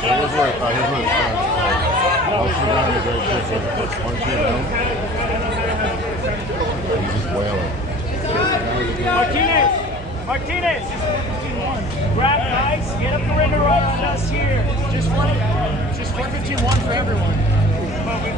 Here's what it's once you're down, you're very good. Once you're down, you just wailing. Martinez! Grab the ice, get up the ring and run on us here. Just 4:51 for everyone. Follow me.